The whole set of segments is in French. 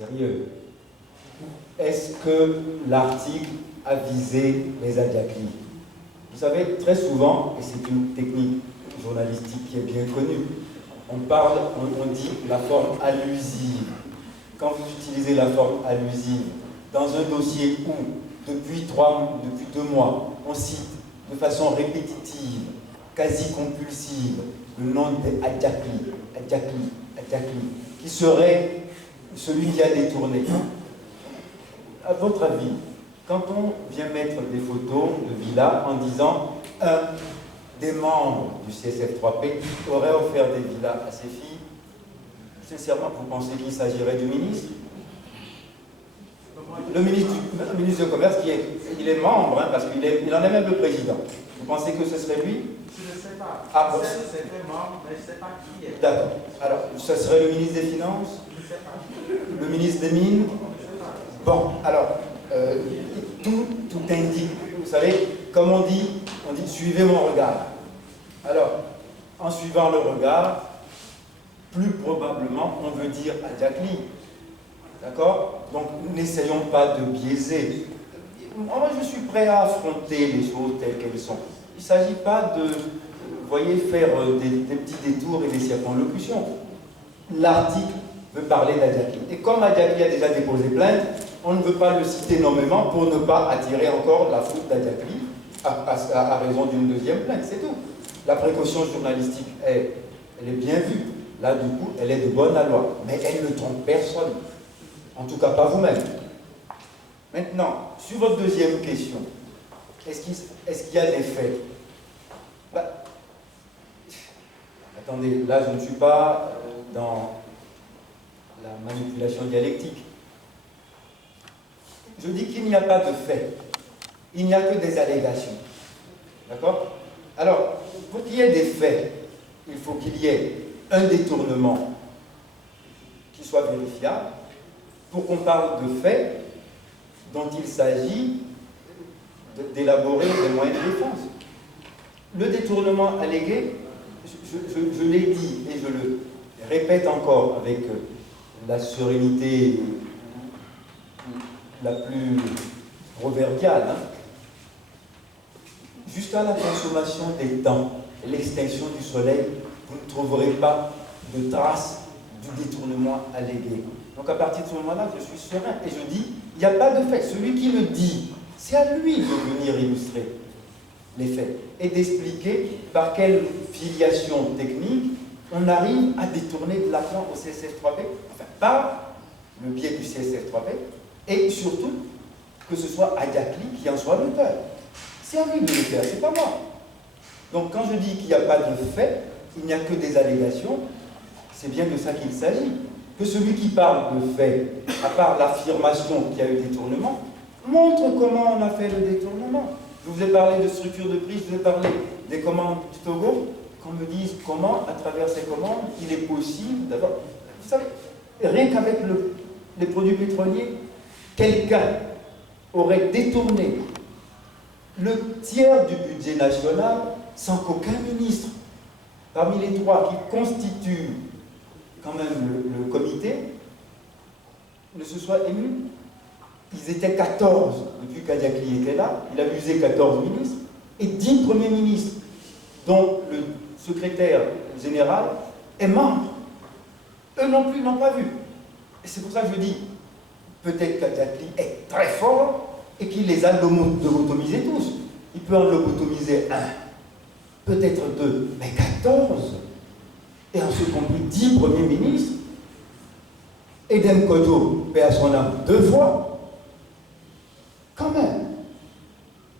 sérieux. Est-ce que l'article a visé les Adiakli? Vous savez, très souvent, et c'est une technique journalistique qui est bien connue, on dit la forme allusive. Quand vous utilisez la forme allusive dans un dossier où, depuis 2 mois, on cite de façon répétitive, quasi compulsive, le nom des Adiakli, qui serait celui qui a détourné. À votre avis, quand on vient mettre des photos de villas en disant un des membres du CSF3P aurait offert des villas à ses filles, sincèrement, vous pensez qu'il s'agirait du ministre? Le ministre du Commerce, il est membre, hein, parce qu'il en est même le président. Vous pensez que ce serait lui? Je ne sais pas. Ah, bon. C'est membre, mais je ne sais pas qui est. D'accord. Alors, ce serait le ministre des Finances? Je ne sais pas. Le ministre des Mines? Bon, alors, tout indique, vous savez, comme on dit suivez mon regard. Alors, en suivant le regard, plus probablement, on veut dire Adiakli. D'accord? Donc, n'essayons pas de biaiser. Moi, je suis prêt à affronter les choses telles qu'elles sont. Il ne s'agit pas de, vous voyez, faire des petits détours et des circonlocutions. L'article veut parler d'Adiakli. Et comme Adiakli a déjà déposé plainte, on ne veut pas le citer nommément pour ne pas attirer encore la foudre d'Adiakli à raison d'une deuxième plainte, c'est tout. La précaution journalistique, elle est bien vue. Là, du coup, elle est de bonne loi. Mais elle ne trompe personne. En tout cas, pas vous-même. Maintenant, sur votre deuxième question, est-ce qu'il y a des faits? Attendez, là, je ne suis pas dans la manipulation dialectique. Je dis qu'il n'y a pas de faits. Il n'y a que des allégations. D'accord? Alors, pour qu'il y ait des faits, il faut qu'il y ait un détournement qui soit vérifiable. Pour qu'on parle de faits dont il s'agit d'élaborer des moyens de défense. Le détournement allégué, je l'ai dit et je le répète encore avec la sérénité la plus proverbiale, hein. Jusqu'à la consommation des temps, l'extinction du soleil, vous ne trouverez pas de traces du détournement allégué. Donc à partir de ce moment-là, je suis serein et je dis, il n'y a pas de fait. Celui qui le dit, c'est à lui de venir illustrer les faits et d'expliquer par quelle filiation technique on arrive à détourner de l'argent au CSF3P, enfin par le biais du CSF3P, et surtout que ce soit Adiakli qui en soit l'auteur. C'est à lui de le faire, c'est pas moi. Donc quand je dis qu'il n'y a pas de fait, il n'y a que des allégations, c'est bien de ça qu'il s'agit. Que celui qui parle de fait, à part l'affirmation qu'il y a eu détournement, montre comment on a fait le détournement. Je vous ai parlé de structure de prix, je vous ai parlé des commandes du Togo, qu'on me dise comment, à travers ces commandes, il est possible d'avoir... Vous savez, rien qu'avec les produits pétroliers, quelqu'un aurait détourné le tiers du budget national sans qu'aucun ministre, parmi les 3 qui constituent quand même le comité, ne se soit ému. Ils étaient 14 depuis qu'Adiakli était là, il a usé 14 ministres et 10 premiers ministres, dont le secrétaire général est membre. Eux non plus n'ont pas vu. Et c'est pour ça que je dis, peut-être qu'Adiakli est très fort et qu'il les a lobotomisés tous. Il peut en lobotomiser 1, peut-être 2, mais 14. Et en ce compris 10 premiers ministres. Eden Kojo, paix à son âme, 2 fois. Quand même,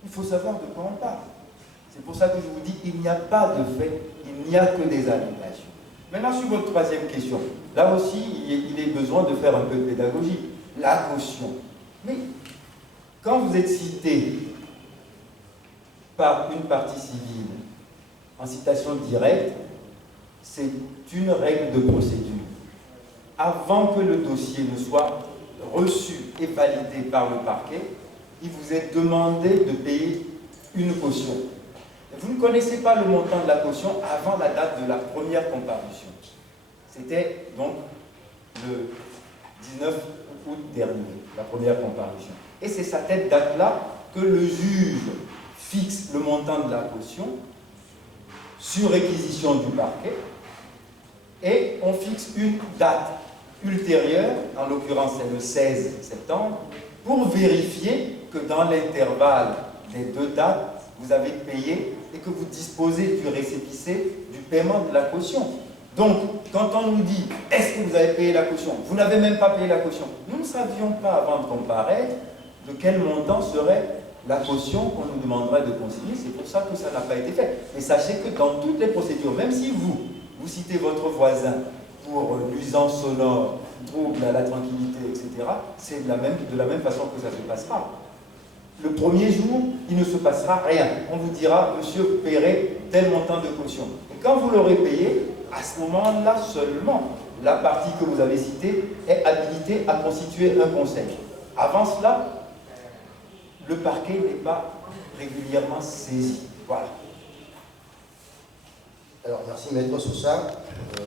il faut savoir de quoi on parle. C'est pour ça que je vous dis, il n'y a pas de fait, il n'y a que des allégations. Maintenant, sur votre troisième question, là aussi, il est besoin de faire un peu de pédagogie. La caution. Mais quand vous êtes cité par une partie civile en citation directe, c'est une règle de procédure. Avant que le dossier ne soit reçu et validé par le parquet, il vous est demandé de payer une caution. Vous ne connaissez pas le montant de la caution avant la date de la première comparution. C'était donc le 19 août dernier, la première comparution. Et c'est cette date-là que le juge fixe le montant de la caution sur réquisition du parquet, et on fixe une date ultérieure, en l'occurrence c'est le 16 septembre, pour vérifier que dans l'intervalle des deux dates, vous avez payé et que vous disposez du récépissé du paiement de la caution. Donc, quand on nous dit « Est-ce que vous avez payé la caution ?» Vous n'avez même pas payé la caution. Nous ne savions pas, avant de comparaître, de quel montant serait la caution qu'on nous demanderait de consigner. C'est pour ça que ça n'a pas été fait. Mais sachez que dans toutes les procédures, même si vous citez votre voisin pour nuisance sonore, trouble à la tranquillité, etc., c'est de la même façon que ça se passera. Le premier jour, il ne se passera rien. On vous dira, monsieur, vous paierez tel montant de caution. Et quand vous l'aurez payé, à ce moment-là seulement, la partie que vous avez citée est habilitée à constituer un conseil. Avant cela, le parquet n'est pas régulièrement saisi. Voilà. Alors, merci Maître Sosa.